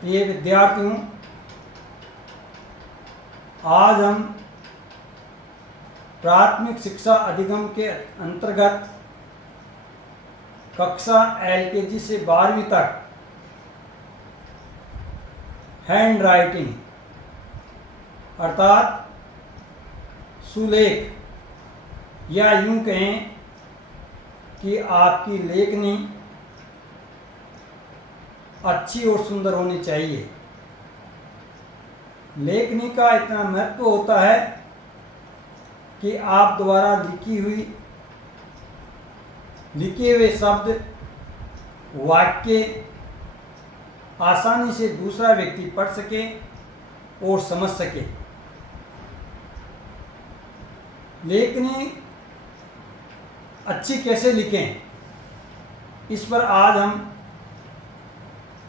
प्रिय विद्यार्थियों, आज हम प्राथमिक शिक्षा अधिगम के अंतर्गत कक्षा एलकेजी से 12वीं तक हैंड राइटिंग अर्थात सुलेख या यूं कहें कि आपकी लेखनी अच्छी और सुंदर होनी चाहिए। लेखनी का इतना महत्व होता है कि आप द्वारा लिखे हुए शब्द वाक्य आसानी से दूसरा व्यक्ति पढ़ सके और समझ सके। लेखनी अच्छी कैसे लिखें, इस पर आज हम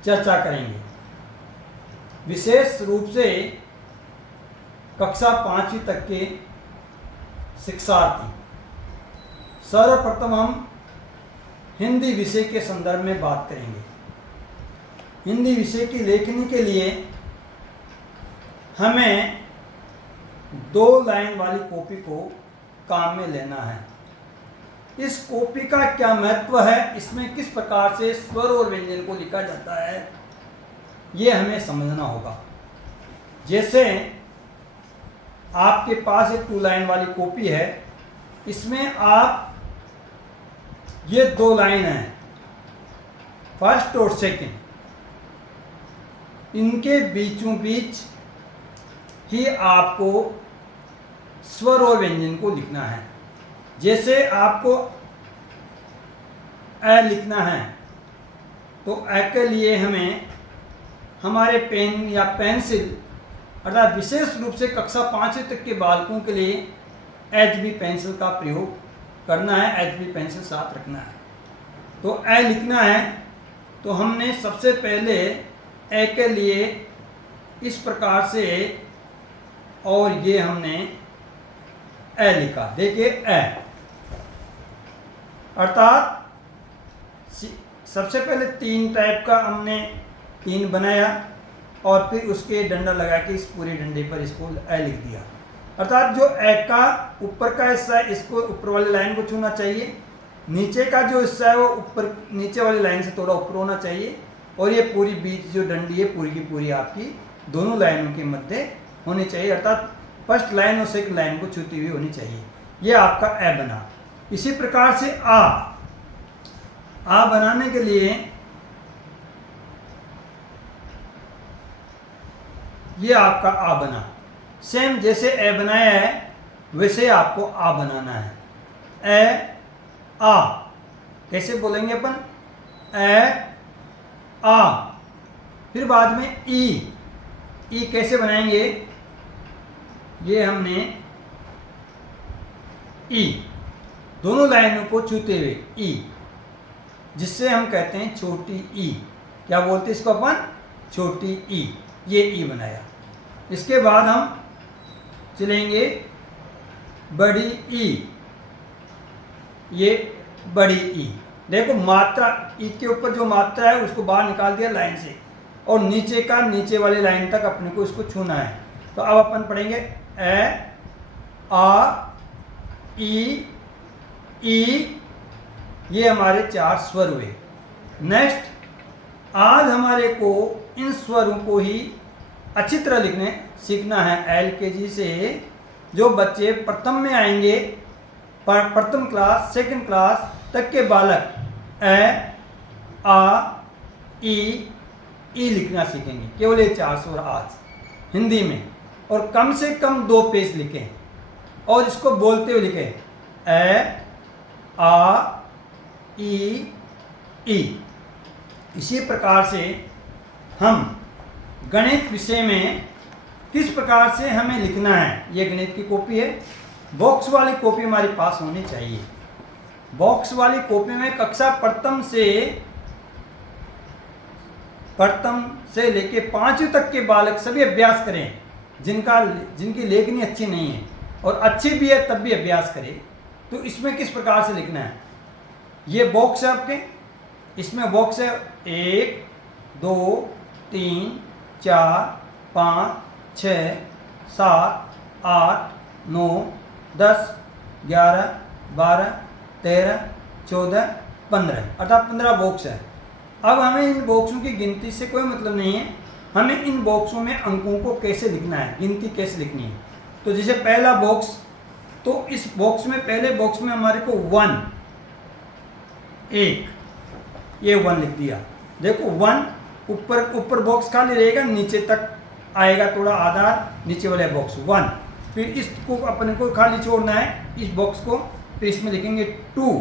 चर्चा करेंगे। विशेष रूप से कक्षा 5वीं तक के शिक्षार्थी। सर्वप्रथम हम हिंदी विषय के संदर्भ में बात करेंगे। हिंदी विषय की लेखनी के लिए हमें 2 लाइन वाली कॉपी को काम में लेना है। इस कॉपी का क्या महत्व है, इसमें किस प्रकार से स्वर और व्यंजन को लिखा जाता है, ये हमें समझना होगा। जैसे आपके पास एक 2 लाइन वाली कॉपी है, इसमें आप ये 2 लाइन हैं, फर्स्ट और सेकंड, इनके बीचों बीच ही आपको स्वर और व्यंजन को लिखना है। जैसे आपको ए लिखना है तो ए के लिए हमें हमारे पेन या पेंसिल अर्थात विशेष रूप से कक्षा 5वीं तक के बालकों के लिए HB पेंसिल का प्रयोग करना है, HB पेंसिल साथ रखना है। तो ए लिखना है तो हमने सबसे पहले ए के लिए इस प्रकार से और ये हमने ए लिखा। देखिए ए अर्थात सबसे पहले 3 टाइप का हमने 3 बनाया और फिर उसके डंडा लगा के इस पूरे डंडे पर इसको ए लिख दिया। अर्थात जो ए का ऊपर का हिस्सा है इसको ऊपर वाली लाइन को छूना चाहिए, नीचे का जो हिस्सा है वो ऊपर नीचे वाली लाइन से थोड़ा ऊपर होना चाहिए और ये पूरी बीच जो डंडी है पूरी की पूरी आपकी दोनों लाइनों के मध्य होनी चाहिए। अर्थात फर्स्ट लाइन और सेकंड लाइन को छूती हुई होनी चाहिए। ये आपका ए बना। इसी प्रकार से आ बनाने के लिए ये आपका आ बना। सेम जैसे ए बनाया है वैसे आपको आ बनाना है। ए आ कैसे बोलेंगे अपन, ए आ। फिर बाद में ई कैसे बनाएंगे, ये हमने ई दोनों लाइनों को छूते हुए ई, जिससे हम कहते हैं छोटी ई। क्या बोलते हैं इसको अपन, छोटी ई। ये ई बनाया। इसके बाद हम चलेंगे बड़ी ई, ये बड़ी ई। देखो मात्रा ई के ऊपर जो मात्रा है उसको बाहर निकाल दिया लाइन से और नीचे का नीचे वाली लाइन तक अपने को इसको छूना है। तो अब अपन पढ़ेंगे ए आ ई, ये हमारे 4 स्वर हुए। नेक्स्ट आज हमारे को इन स्वरों को ही अच्छी तरह लिखने सीखना है। एलकेजी से जो बच्चे प्रथम में आएंगे, प्रथम क्लास सेकंड क्लास तक के बालक ए आ ई लिखना सीखेंगे। केवल ये 4 स्वर आज हिंदी में, और कम से कम 2 पेज लिखें और इसको बोलते हुए लिखें ए आ ई। इसी प्रकार से हम गणित विषय में किस प्रकार से हमें लिखना है, ये गणित की कॉपी है। बॉक्स वाली कॉपी हमारे पास होनी चाहिए। बॉक्स वाली कॉपी में कक्षा प्रथम से लेके 5वीं तक के बालक सभी अभ्यास करें, जिनकी लेखनी अच्छी नहीं है और अच्छी भी है तब भी अभ्यास करें। तो इसमें किस प्रकार से लिखना है, ये बॉक्स है आपके, इसमें बॉक्स है 1 2 3 4 5 6 7 8 9 10 11 12 13 14 15 अर्थात 15 बॉक्स है। अब हमें इन बॉक्सों की गिनती से कोई मतलब नहीं है, हमें इन बॉक्सों में अंकों को कैसे लिखना है, गिनती कैसे लिखनी है। तो जैसे पहला बॉक्स, तो इस बॉक्स में पहले बॉक्स में हमारे को 1 ये 1 लिख दिया। देखो 1 ऊपर बॉक्स खाली रहेगा, नीचे तक आएगा थोड़ा आधार, नीचे वाले बॉक्स 1। फिर इसको अपने को खाली छोड़ना है, इस बॉक्स को, फिर इसमें लिखेंगे 2,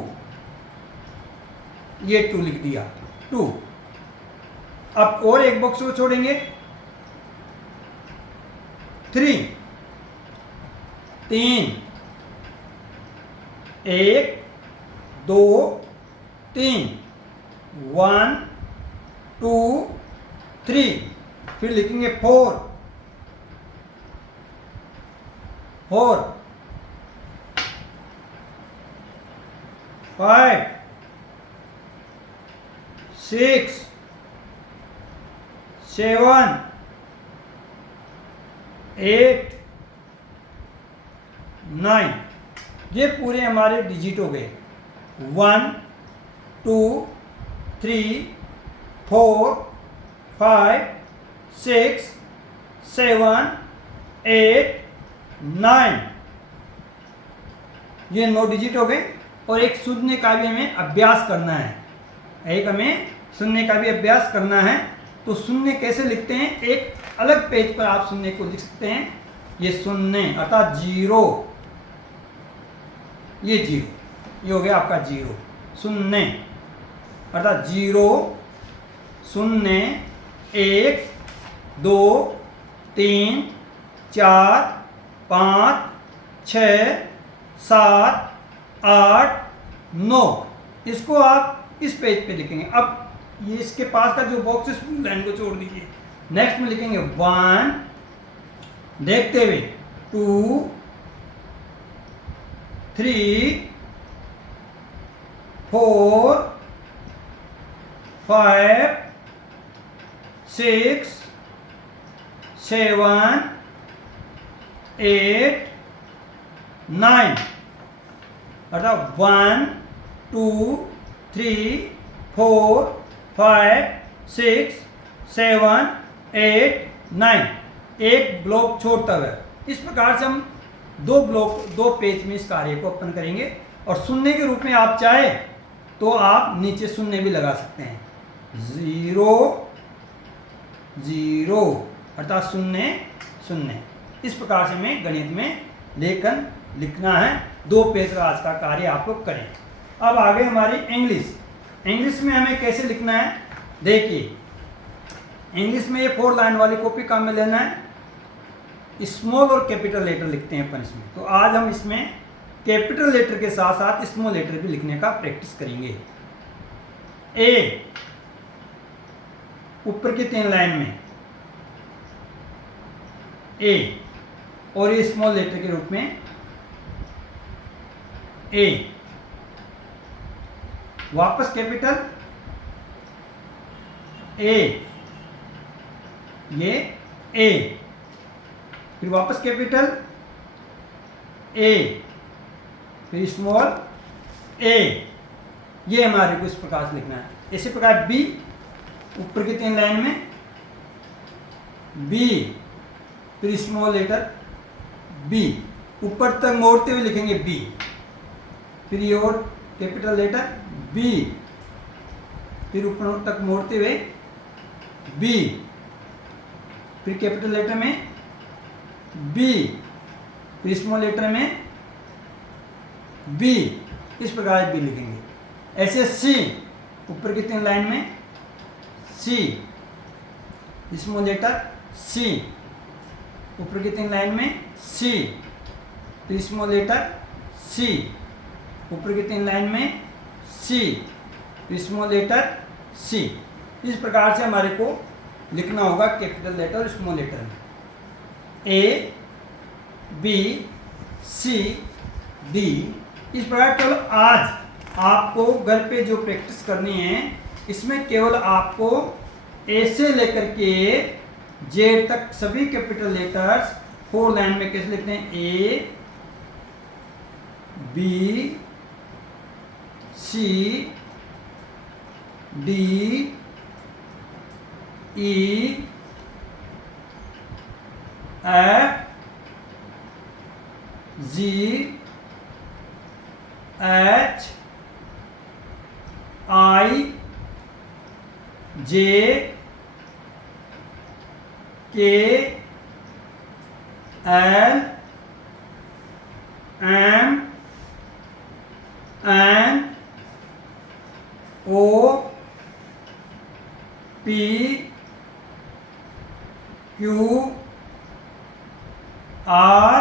ये 2 लिख दिया 2। अब और एक बॉक्स को छोड़ेंगे 3 1 2 3 1 2 3। फिर लिखेंगे 4 5 6 7 8 9। ये पूरे हमारे डिजिट हो गए। 1 2 3 4 5 6 7 8 9, ये 9 डिजिट हो गए। और एक शून्य का भी हमें अभ्यास करना है, एक हमें शून्य का भी अभ्यास करना है। तो शून्य कैसे लिखते हैं, एक अलग पेज पर आप शून्य को लिख सकते हैं। ये शून्य अर्थात 0, ये 0, ये हो गया आपका 0। शून्य अर्थात 0 0 1 2 3 4 5 6 7 8 9। इसको आप इस पेज पे लिखेंगे। अब ये इसके पास का जो बॉक्स है इस लाइन को छोड़ दीजिए। नेक्स्ट में लिखेंगे 1, देखते हुए 2 3 4 5 6 7 8 9। अर्थात 1 2 3 4 5 6 7 8 9, एक ब्लॉक छोड़ता हुआ। इस प्रकार से हम दो पेज में इस कार्य को अपन करेंगे। और शून्य के रूप में आप चाहे तो आप नीचे शून्य भी लगा सकते हैं, 0 0 अर्थात 0 0। इस प्रकार से हमें गणित में लेखन लिखना है। 2 पेज का आज का कार्य आप लोग करें। अब आगे हमारी इंग्लिश में हमें कैसे लिखना है, देखिए इंग्लिश में ये 4 लाइन वाली कॉपी काम में लेना है। स्मॉल और कैपिटल लेटर लिखते हैं अपन इसमें। तो आज हम इसमें कैपिटल लेटर के साथ साथ स्मॉल लेटर भी लिखने का प्रैक्टिस करेंगे। ए ऊपर की 3 लाइन में ए, और ये स्मॉल लेटर के रूप में ए, वापस कैपिटल ए, ये ए, फिर वापस कैपिटल ए, फिर स्मॉल ए। ये हमारे को इस प्रकार से लिखना है। इसी प्रकार बी ऊपर की 3 लाइन में बी, फिर स्मॉल लेटर बी, ऊपर तक मोड़ते हुए लिखेंगे बी, फिर ये और कैपिटल लेटर बी, फिर ऊपर तक मोड़ते हुए बी, फिर कैपिटल लेटर में बी, फिर स्मॉल लेटर में बी। इस प्रकार बी लिखेंगे। ऐसे सी ऊपर की 3 लाइन में सी, स्मॉल लेटर सी, ऊपर की 3 लाइन में सी, फिर स्मॉल लेटर सी, ऊपर की 3 लाइन में सी, फिर स्मॉल लेटर सी। इस प्रकार से हमारे को लिखना होगा कैपिटल लेटर और स्मॉल लेटर में। A B C D. इस प्रकार केवल आज आपको घर पे जो प्रैक्टिस करनी है, इसमें केवल आपको ए से लेकर के जेड तक सभी कैपिटल लेटर्स 4 लाइन में कैसे लिखते हैं? A B C D E F G H I J K L M N O P Q R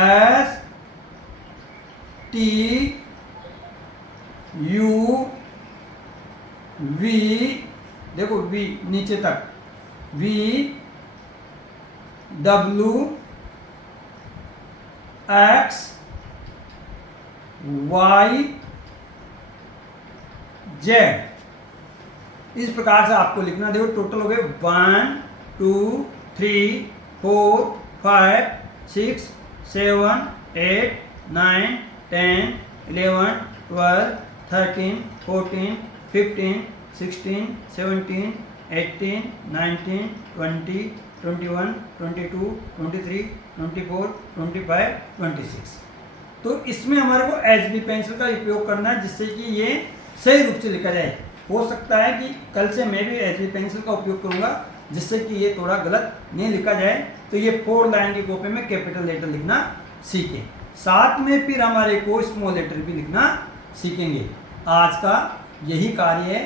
S T U V, देखो वी नीचे तक, V W X Y Z. इस प्रकार से आपको लिखना। देखो टोटल हो गए 1 2 3 4 5 6 7 8 9 10 11 12 13 14 15 16 17 18 19 20 21 22 23 24 25 26। तो इसमें हमारे को HB पेंसिल का उपयोग करना है जिससे कि ये सही रूप से लिखा जाए। हो सकता है कि कल से मैं भी HB पेंसिल का उपयोग करूंगा जिससे कि ये थोड़ा गलत नहीं लिखा जाए। तो ये 4 लाइन की कॉपी में कैपिटल लेटर लिखना सीखें। साथ में फिर हमारे को स्मॉल लेटर भी लिखना सीखेंगे। आज का यही कार्य है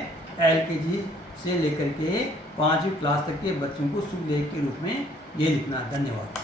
LKG से लेकर के 5वीं क्लास तक के बच्चों को शुभ लेख के रूप में ये लिखना। धन्यवाद।